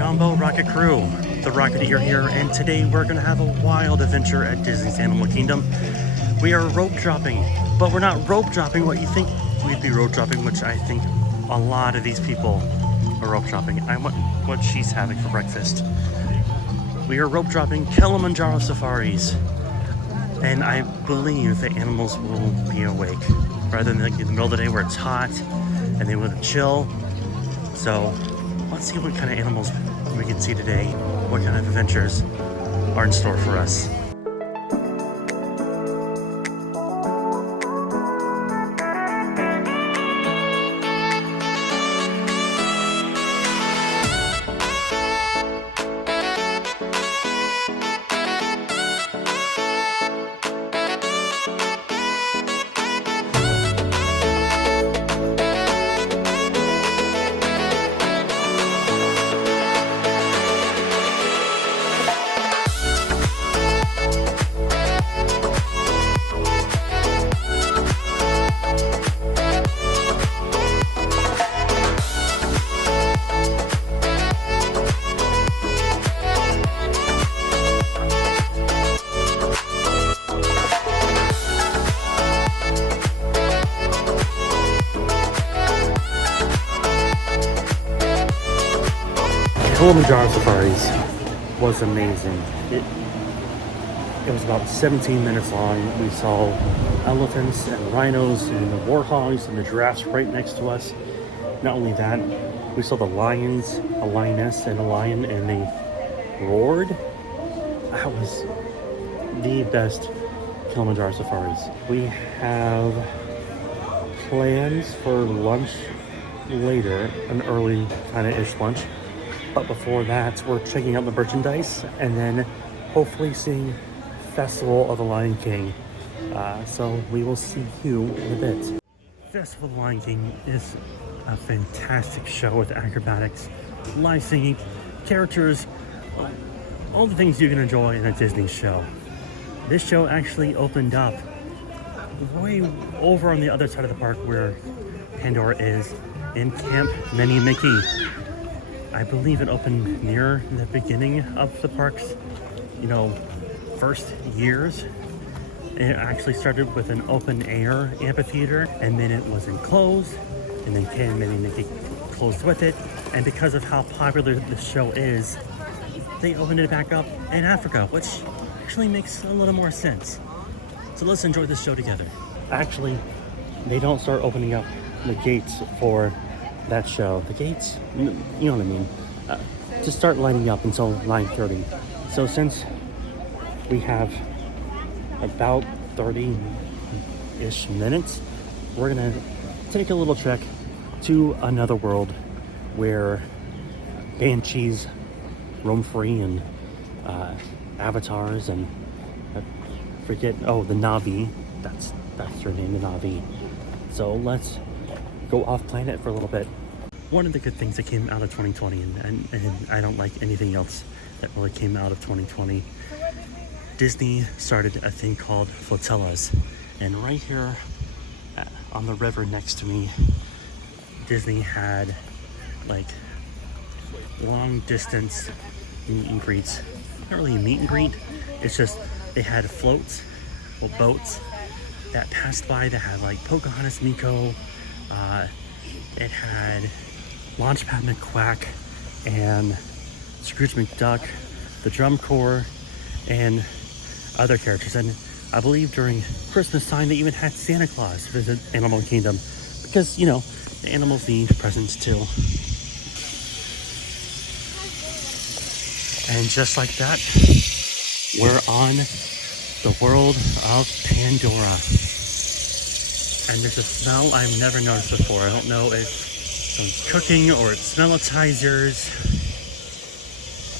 Jumbo Rocket Crew, the Rocketeer here, and today we're gonna have a wild adventure at Disney's Animal Kingdom. We are rope dropping, but we're not rope dropping what you think we'd be rope dropping, which I think a lot of these people are rope dropping. I want what she's having for breakfast. We are rope dropping Kilimanjaro safaris, and I believe the animals will be awake, rather than like in the middle of the day where it's hot and they want to chill. So let's see what kind of animals we can see today, what kind of adventures are in store for us. Kilimanjaro Safaris was amazing. It was about 17 minutes long. We saw elephants and rhinos and the warthogs and the giraffes right next to us. Not only that, we saw the lions, a lioness and a lion, and they roared. That was the best Kilimanjaro Safaris. We have plans for lunch later, an early kind of ish lunch. But before that, we're checking out the merchandise and then hopefully seeing Festival of the Lion King. So we will see you in a bit. Festival of the Lion King is a fantastic show with acrobatics, live singing, characters, all the things you can enjoy in a Disney show. This show actually opened up way over on the other side of the park where Pandora is, in Camp Minnie Mickey. I believe it opened near the beginning of the park's, first years. It actually started with an open air amphitheater, and then it was enclosed, and then Camp Minnie Mickey closed with it. And because of how popular the show is, they opened it back up in Africa, which actually makes a little more sense. So let's enjoy this show together. Actually, they don't start opening up the gates for that show. The gates, you know what I mean, to start lighting up until 9:30. So since we have about 30-ish minutes, we're gonna take a little trek to another world where banshees roam free and avatars and the Na'vi. That's their name, the Na'vi. So let's go off planet for a little bit. One of the good things that came out of 2020, and I don't like anything else that really came out of 2020, Disney started a thing called flotillas. And right here on the river next to me, Disney had like long distance meet and greets. Not really a meet and greet, it's just they had floats or boats that passed by that had like Pocahontas, Nico, it had Launchpad McQuack and Scrooge McDuck, the Drum Corps, and other characters. And I believe during Christmas time they even had Santa Claus visit Animal Kingdom because, the animals need presents too. And just like that, we're on the world of Pandora. And there's a smell I've never noticed before. I don't know if someone's cooking or it's smellitizers,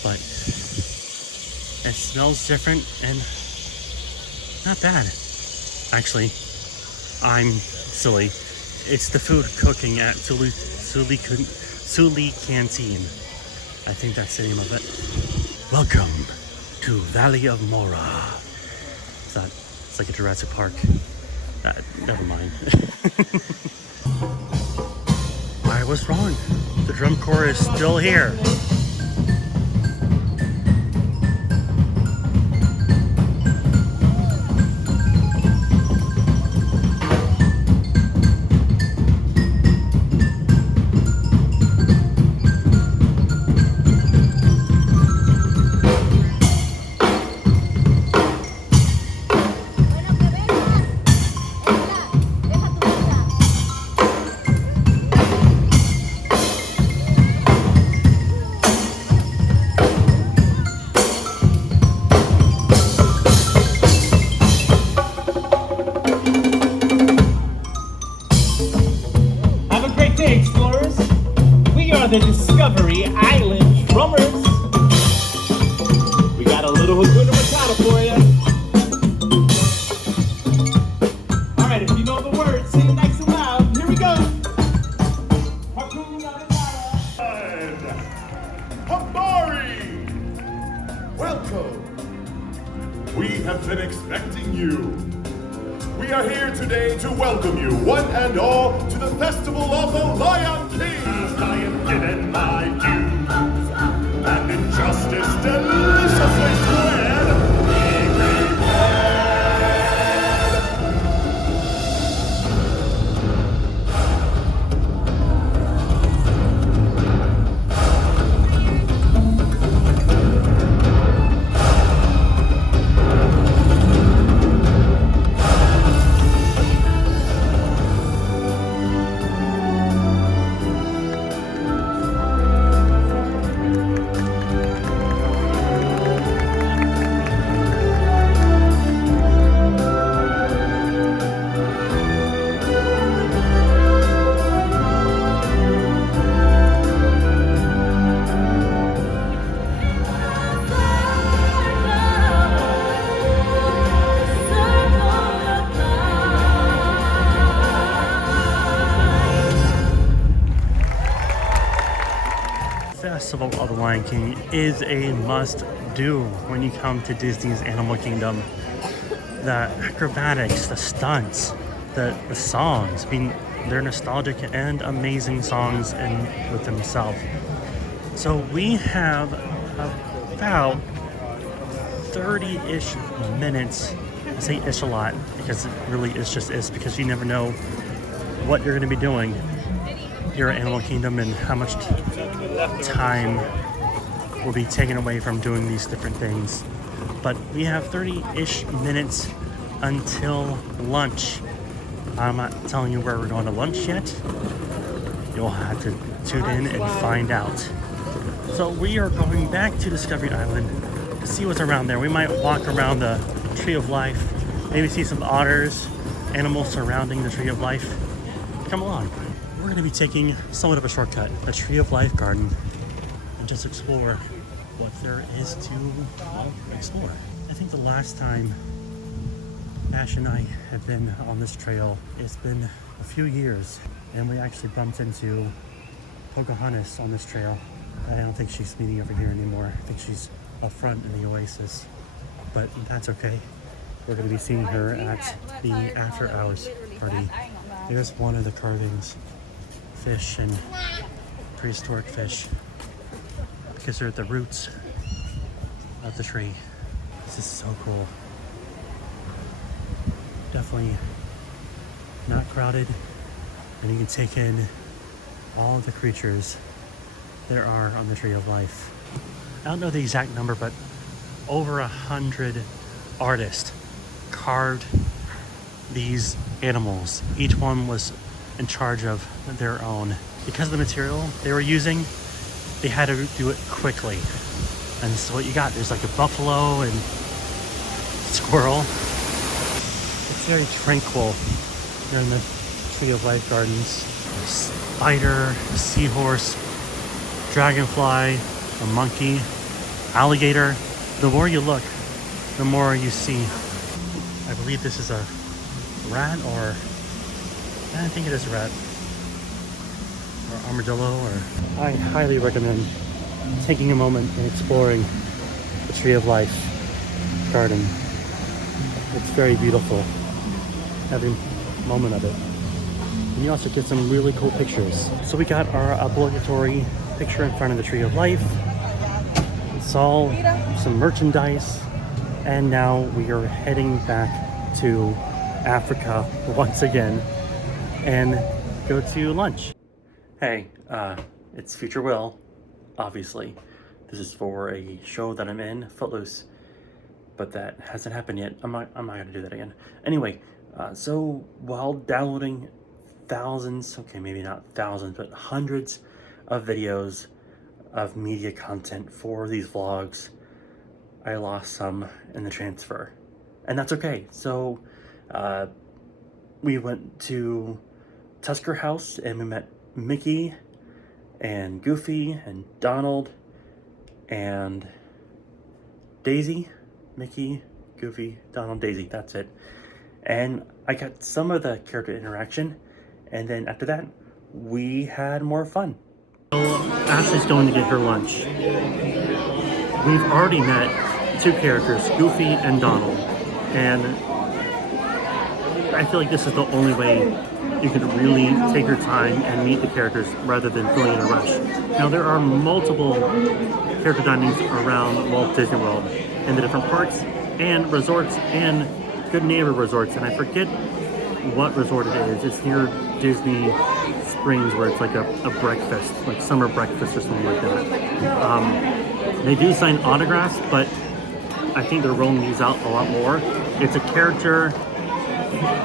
but it smells different and not bad. Actually, I'm silly. It's the food cooking at Suli Canteen. I think that's the name of it. Welcome to Valley of Mora. It's like a Jurassic Park. Never mind. I was wrong. The drum corps is still here. the Discovery Island drummers. We got a little Hakuna Matata for you. Alright, if you know the words, sing it nice and loud. Here we go. Hakuna Matata. Habari! Welcome! We have been expecting you. We are here today to welcome you, one and all, to the Festival of the Lion King! I am given my dues, and injustice deliciously squared, be prepared! Festival of the Lion King is a must-do when you come to Disney's Animal Kingdom. The acrobatics, the stunts, the songs. I mean, they're nostalgic and amazing songs in with themselves. So we have about 30-ish minutes. I say ish a lot because it really is just is, because you never know what you're going to be doing here at Animal Kingdom and how much time will be taken away from doing these different things. But we have 30-ish minutes until lunch. I'm not telling you where we're going to lunch yet. You'll have to tune in and find out. So we are going back to Discovery Island to see what's around there. We might walk around the Tree of Life, maybe see some otters, animals surrounding the Tree of Life. Come along. We're going to be taking somewhat of a shortcut, the Tree of Life Garden, and just explore what there is to explore. I think the last time Ash and I have been on this trail, it's been a few years, and we actually bumped into Pocahontas on this trail. I don't think she's meeting over here anymore. I think she's up front in the Oasis, but that's okay. We're going to be seeing her at the after hours party. There's one of the carvings. Fish and prehistoric fish, because they're at the roots of the tree. This is so cool. Definitely not crowded, and you can take in all of the creatures there are on the Tree of Life. I don't know the exact number, but over 100 artists carved these animals. Each one was in charge of their own. Because of the material they were using, they had to do it quickly. And so what you got, there's like a buffalo and squirrel. It's very tranquil here in the Tree of Life Gardens. A spider, a seahorse, dragonfly, a monkey, alligator. The more you look, the more you see. I believe this is a rat, or I think it is a rat, or armadillo. Or I highly recommend taking a moment and exploring the Tree of Life garden. It's very beautiful, every moment of it. And you also get some really cool pictures. So we got our obligatory picture in front of the Tree of Life, saw some merchandise, and now we are heading back to Africa once again and go to lunch. Hey, it's Future Will, obviously. This is for a show that I'm in, Footloose, but that hasn't happened yet. I'm not gonna do that again. Anyway, so while downloading thousands, okay, maybe not thousands, but hundreds of videos of media content for these vlogs, I lost some in the transfer, and that's okay. So we went to Tusker House and we met Mickey and Goofy and Donald and Daisy. Mickey, Goofy, Donald, Daisy, that's it. And I got some of the character interaction, and then after that, we had more fun. So Ashley's going to get her lunch. We've already met two characters, Goofy and Donald, and I feel like this is the only way you can really take your time and meet the characters rather than feeling in a rush. Now there are multiple character dinings around Walt Disney World in the different parks and resorts and Good Neighbor resorts, and I forget what resort it is. It's near Disney Springs where it's like a breakfast, like summer breakfast or something like that. They do sign autographs, but I think they're rolling these out a lot more. It's a character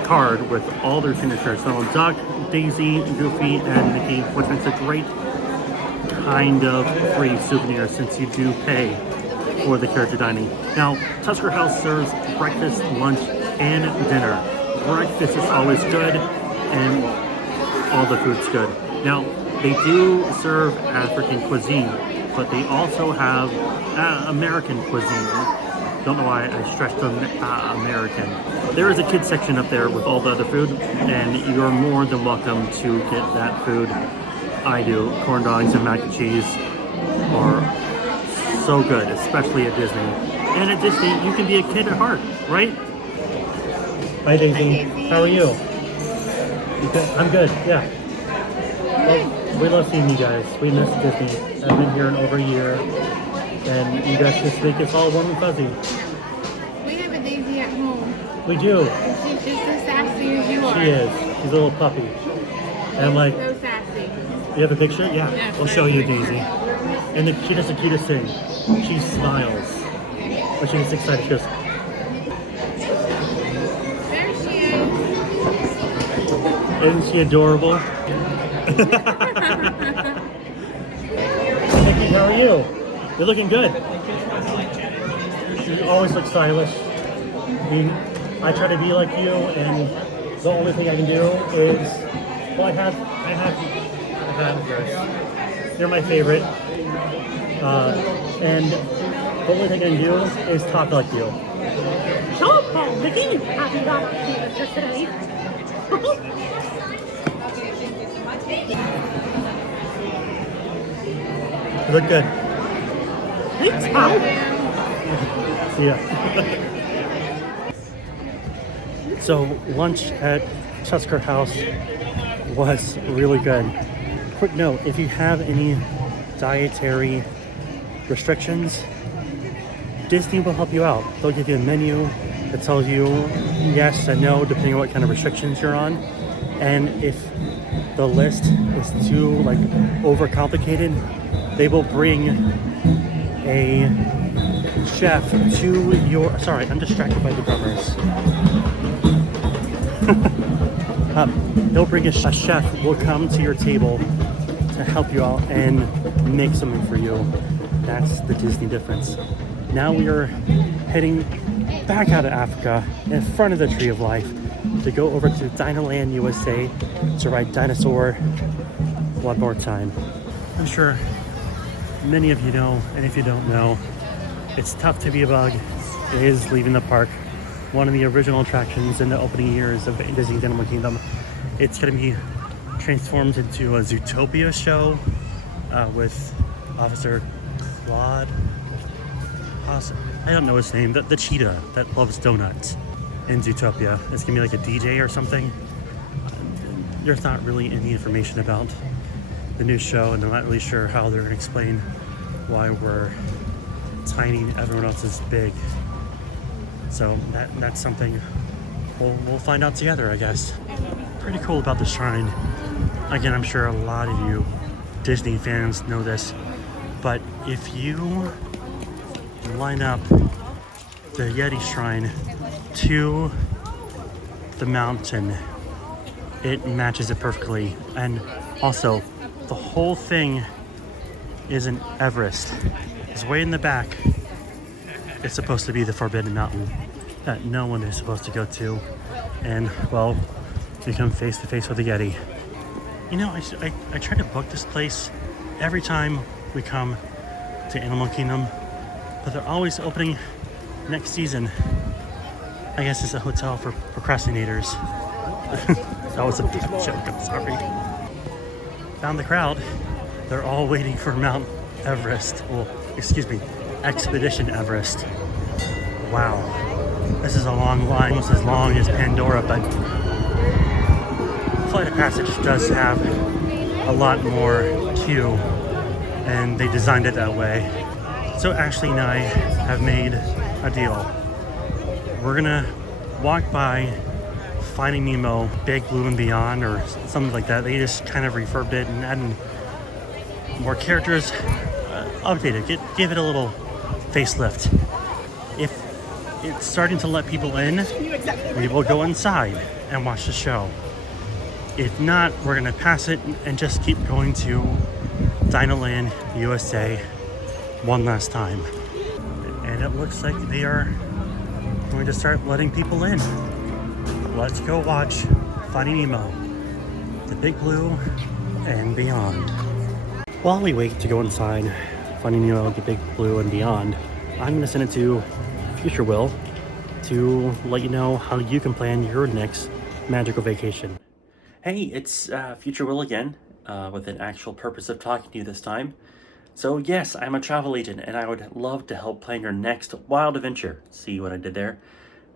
card with all their signatures. So Duck, Daisy, Goofy, and Mickey, which makes a great kind of free souvenir since you do pay for the character dining. Now, Tusker House serves breakfast, lunch, and dinner. Breakfast is always good, and all the food's good. Now, they do serve African cuisine, but they also have American cuisine. Don't know why I stressed on American. There is a kids section up there with all the other food, and you're more than welcome to get that food. I do. Corn dogs and mac and cheese are so good, especially at Disney. And at Disney, you can be a kid at heart, right? Hi Daisy, how are you? You good? I'm good, yeah. Well, we love seeing you guys. We miss Disney. I've been here in over a year, and you guys just make us all warm and fuzzy. We have a Daisy at home. We do. And she's just as sassy as you are. She is. She's a little puppy. And I'm like, So sassy. you have a picture? Yeah, we'll show you Daisy. And she does the cutest thing. She smiles. When she gets excited, she goes, There she is. isn't she adorable? Nikki, how are you? You're looking good. You always look stylish. I try to be like you, and the only thing I can do is, well, I have yours. You're my favorite. And the only thing I can do is talk like you. Oh, Mickey, have you got a pizza today? You look good. Thanks, pal. See ya. So lunch at Tusker House was really good. Quick note, if you have any dietary restrictions, Disney will help you out. They'll give you a menu that tells you yes and no depending on what kind of restrictions you're on. And if the list is too overcomplicated, they will bring a chef to your... Sorry, I'm distracted by the drummers. They'll bring a chef will come to your table to help you out and make something for you. That's the Disney difference. Now we are heading back out of Africa in front of the Tree of Life to go over to Dinoland USA to ride Dinosaur one more time. I'm sure many of you know, and if you don't know, it's tough to be a bug. It is leaving the park. One of the original attractions in the opening years of Disney Animal Kingdom. It's going to be transformed into a Zootopia show with Officer Claude. I don't know his name. The cheetah that loves donuts in Zootopia. It's going to be like a DJ or something. There's not really any information about the new show, and I'm not really sure how they're going to explain why we're tiny and everyone else is big. So that's something we'll find out together, I guess. Pretty cool about the shrine. Again, I'm sure a lot of you Disney fans know this, but if you line up the Yeti shrine to the mountain, it matches it perfectly. And also, the whole thing is in Everest. It's way in the back. It's supposed to be the Forbidden Mountain that no one is supposed to go to. And, well, you come face to face with the Yeti. You know, I tried to book this place every time we come to Animal Kingdom, but they're always opening next season. I guess it's a hotel for procrastinators. That was a bad joke, I'm sorry. Found the crowd. They're all waiting for Mount Everest. Well, excuse me, Expedition Everest. Wow. This is a long line, almost as long as Pandora, but Flight of Passage does have a lot more queue, and they designed it that way. So Ashley and I have made a deal. We're gonna walk by Finding Nemo, Big Blue and Beyond, or something like that. They just kind of refurbed it and added more characters, updated, give it a little facelift. If it's starting to let people in, we will go inside and watch the show. If not, we're gonna pass it and just keep going to Dinoland USA one last time. And it looks like they are going to start letting people in. Let's go watch Finding Nemo, the Big Blue and Beyond. While we wait to go inside Finding Nemo, the Big Blue and Beyond, I'm gonna send it to Future Will to let you know how you can plan your next magical vacation. Hey, it's Future Will again, with an actual purpose of talking to you this time. So yes, I'm a travel agent and I would love to help plan your next wild adventure. See what I did there?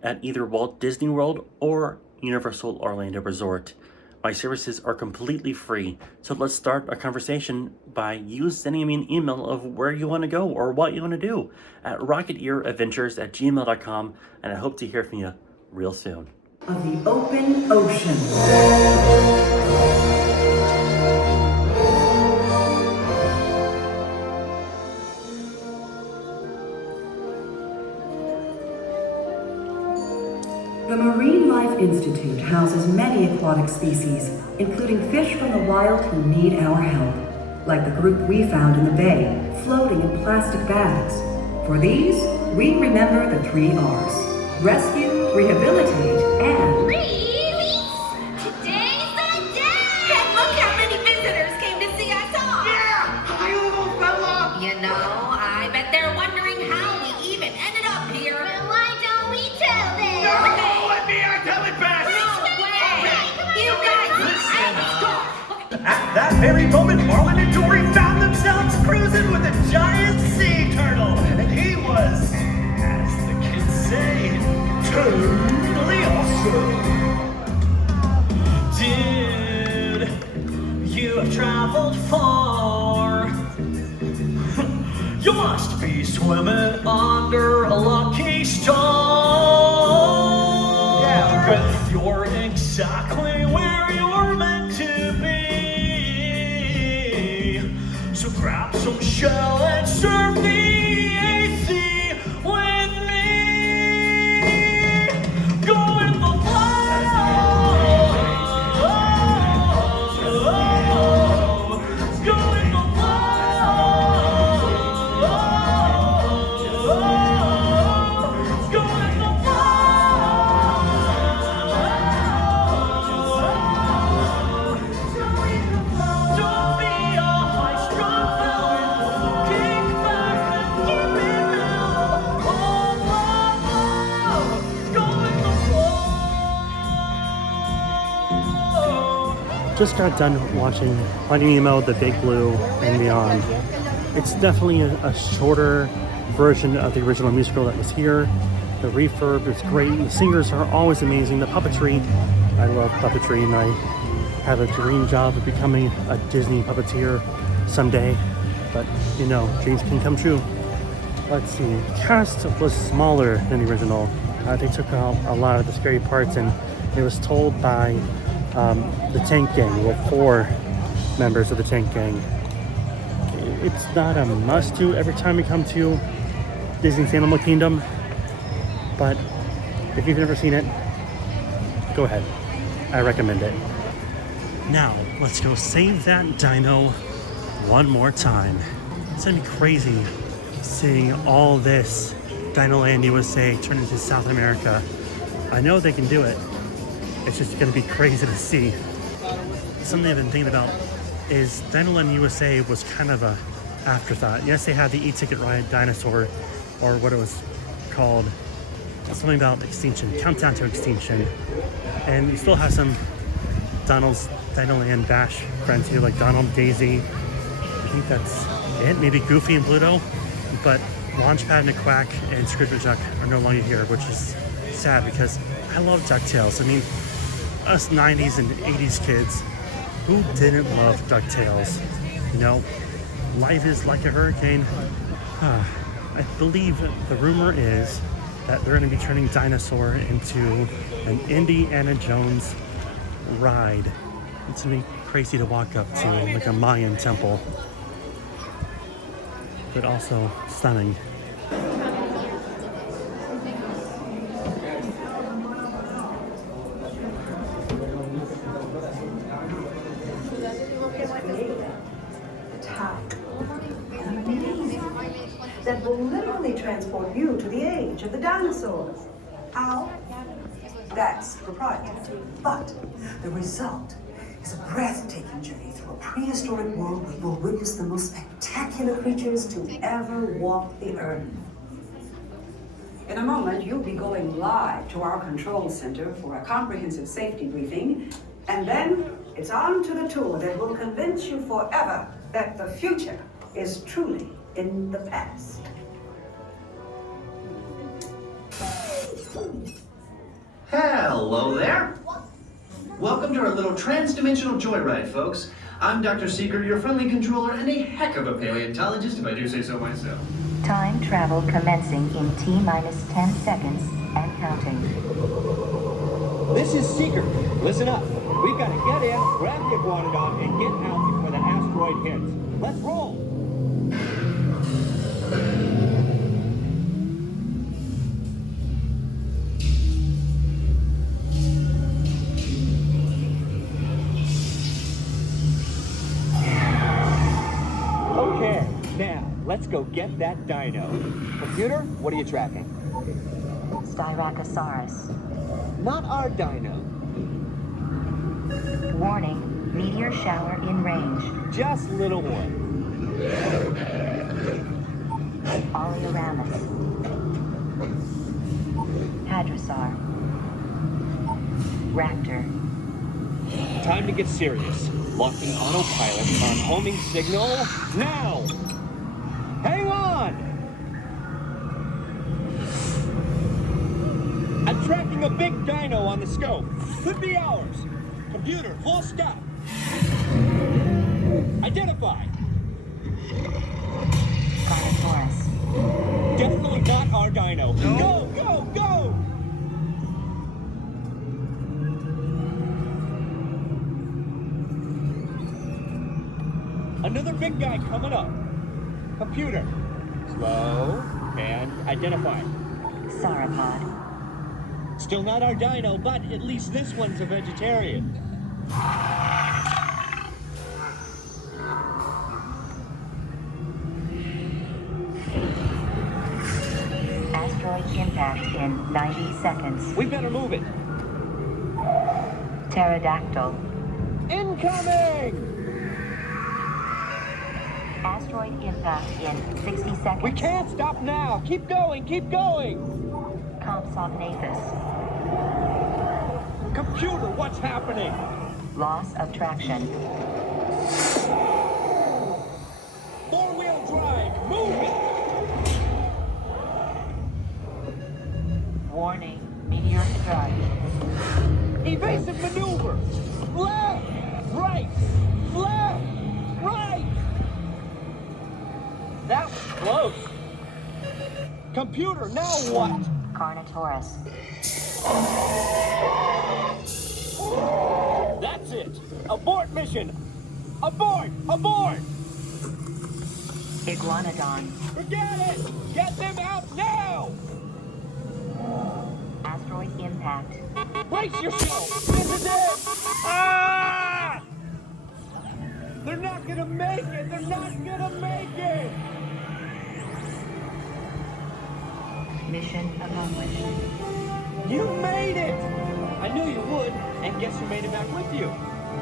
At either Walt Disney World or Universal Orlando Resort. My services are completely free, so let's start a conversation by you sending me an email of where you want to go or what you want to do at rocketeeradventures@gmail.com, and I hope to hear from you real soon. Of the open ocean. The Marine Life Institute houses many aquatic species, including fish from the wild who need our help, like the group we found in the bay, floating in plastic bags. For these, we remember the 3 R's: rescue, rehabilitate, and Release! Today's the day! And look how many visitors came to see us off! Yeah! Hi, little fella! You know, I bet they're wondering how we even ended up here. Well, why don't we tell them? No! Let me tell it best! No way! You guys, stop! At that very moment, Marlin and Dory found themselves cruising with a giant sea turtle, and he was, as the kids say, totally awesome. Dude, you have traveled far. You must be swimming under a lucky star. Yeah, but you're exactly where you're meant to be. So grab some shell and surf the AC with me. Go with the flow. Go with the flow. Go with the flow. Don't be a high-strung fella. Kick back and keep it mellow. Oh, go with the flow. Just got done watching Finding Nemo, the Big Blue and Beyond. It's definitely a shorter version of the original musical that was here. The refurb is great. The singers are always amazing. The puppetry, I love puppetry, and I have a dream job of becoming a Disney puppeteer someday. But you know, dreams can come true. Let's see. The cast was smaller than the original. They took out a lot of the scary parts, and it was told by the Tank Gang. Well, 4 members of the Tank Gang. It's not a must-do every time we come to Disney's Animal Kingdom, but if you've never seen it, go ahead. I recommend it. Now, let's go save that dino one more time. It's gonna be crazy seeing all this Dinoland USA turn into South America. I know they can do it. It's just gonna be crazy to see. Something I've been thinking about is Dinoland USA was kind of a afterthought. Yes, they had the e-ticket ride Dinosaur, or what it was called, something about extinction, countdown to extinction. And you still have some Dinoland Dash friends here, like Donald, Daisy. I think that's it. Maybe Goofy and Pluto. But Launchpad and Quack and Scrooge McDuck are no longer here, which is sad because I love DuckTales. I mean, us 90s and 80s kids, who didn't love DuckTales? You know, life is like a hurricane. I believe the rumor is that they're going to be turning Dinosaur into an Indiana Jones ride. It's going to be crazy to walk up to, like a Mayan temple. But also stunning. That will literally transport you to the age of the dinosaurs. How? That's proprietary. But the result is a breathtaking journey through a prehistoric world where you'll witness the most spectacular creatures to ever walk the earth. In a moment, you'll be going live to our control center for a comprehensive safety briefing, and then it's on to the tour that will convince you forever that the future is truly in the past. Hello there. Welcome to our little trans-dimensional joyride, folks. I'm Dr. Seeker, your friendly controller, and a heck of a paleontologist, if I do say so myself. Time travel commencing in T-minus 10 seconds and counting. This is Seeker. Listen up. We've got to get in, grab the iguanodon, and get out before the asteroid hits. Let's roll! Okay, now, let's go get that dino. Computer, what are you tracking? Styracosaurus. Not our dino. Warning, meteor shower in range. Just little one. Oleoramus. Hadrosaur. Raptor. Time to get serious. Locking autopilot on homing signal now! Hang on! I'm tracking a big dino on the scope. Could be ours. Computer, full stop. Identify. Carnotaurus. Definitely not our dino. No. Go! Another big guy coming up. Computer. Slow and identify. Sauropod. Still not our dino, but at least this one's a vegetarian. Asteroid impact in 90 seconds. We better move it. Pterodactyl. Incoming! Asteroid impact in 60 seconds. We can't stop now. Keep going. Compsognathus. Computer, what's happening? Loss of traction. Four-wheel drive. Move it. Warning, meteor strike. Evasive maneuver. Left, right. That was close. Computer, now what? Carnotaurus. That's it. Abort mission. Abort. Iguanodon. Forget it. Get them out now. Asteroid impact. Brace yourself. This is it. Ah! They're not gonna make it. Mission accomplished. You made it! I knew you would, and guess who made it back with you?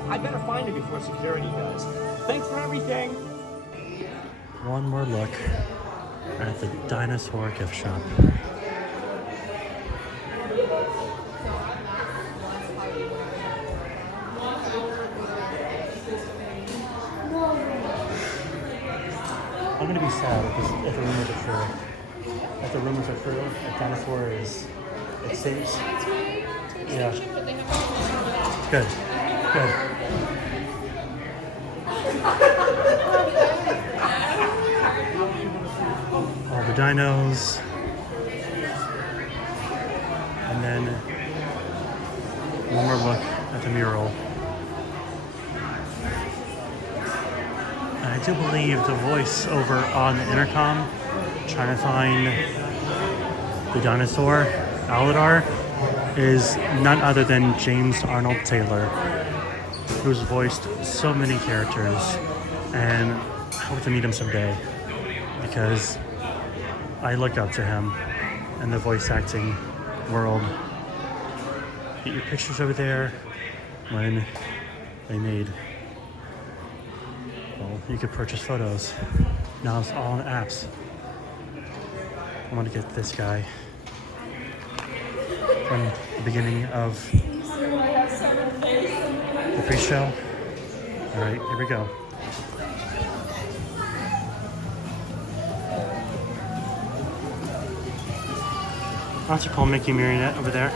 I gotta find it before security does. Thanks for everything. One more look at the Dinosaur gift shop. I'm gonna be sad if the rumors are true. If the rumors are true, if Dinosaur is extinct. Yeah. Good. Good. All the dinos. And then one more look at the mural. I do believe the voice over on the intercom trying to find the dinosaur, Aladar, is none other than James Arnold Taylor, who's voiced so many characters, and I hope to meet him someday because I look up to him in the voice acting world. Get your pictures over there when they made. Well, you could purchase photos. Now it's all on apps. I want to get this guy from the beginning of the pre-show. All right, here we go. That's a cool Mickey marionette over there.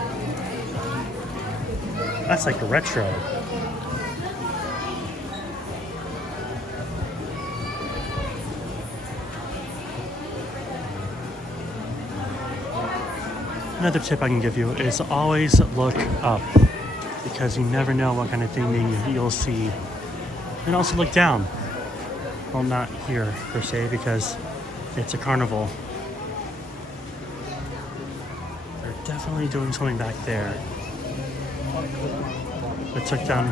That's like retro. Another tip I can give you is always look up because you never know what kind of theming you'll see. And also look down. Well, not here per se because it's a carnival. They're definitely doing something back there. It took down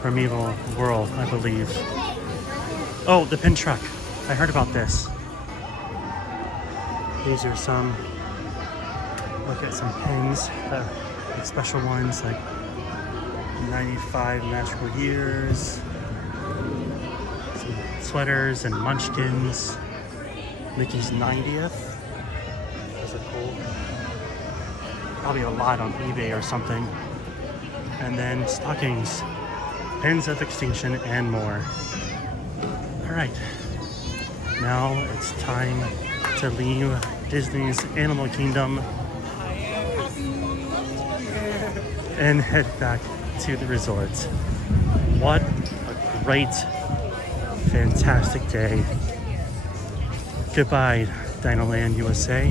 Primeval World, I believe. Oh, the pin truck. I heard about this. These are some. Look at some pins, like special ones like 95 magical years, some sweaters and munchkins, Mickey's 90th. Those are cool. Probably a lot on eBay or something. And then stockings, pins of extinction, and more. All right, now it's time to leave Disney's Animal Kingdom and head back to the resort. What a great, fantastic day. Goodbye, Dinoland USA.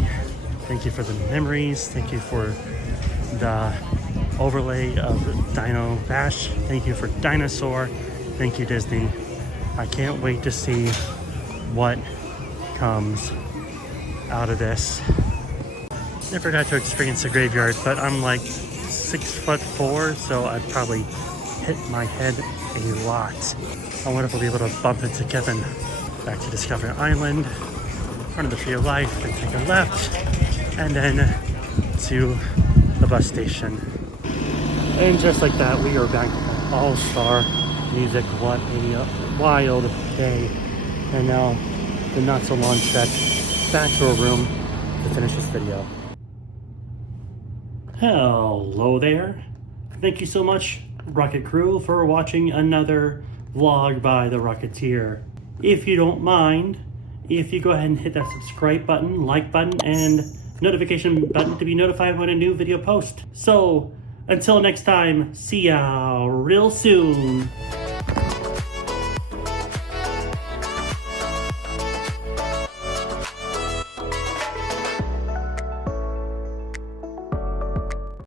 Thank you for the memories. Thank you for the overlay of Dino Bash. Thank you for Dinosaur. Thank you, Disney. I can't wait to see what comes out of this. Never got to experience the graveyard, but I'm like 6'4", so I'd probably hit my head a lot. I wonder if I'll be able to bump into Kevin. Back to Discovery Island, front of the Tree of Life, and take a left, and then to the bus station. And just like that, we are back at All-Star Music. What a wild day. And now the not-so-long trek back to our room to finish this video. Hello there. Thank you so much, Rocket Crew, for watching another vlog by the Rocketeer. If you don't mind, if you go ahead and hit that subscribe button, like button, and notification button to be notified when a new video posts. So, until next time, see ya real soon.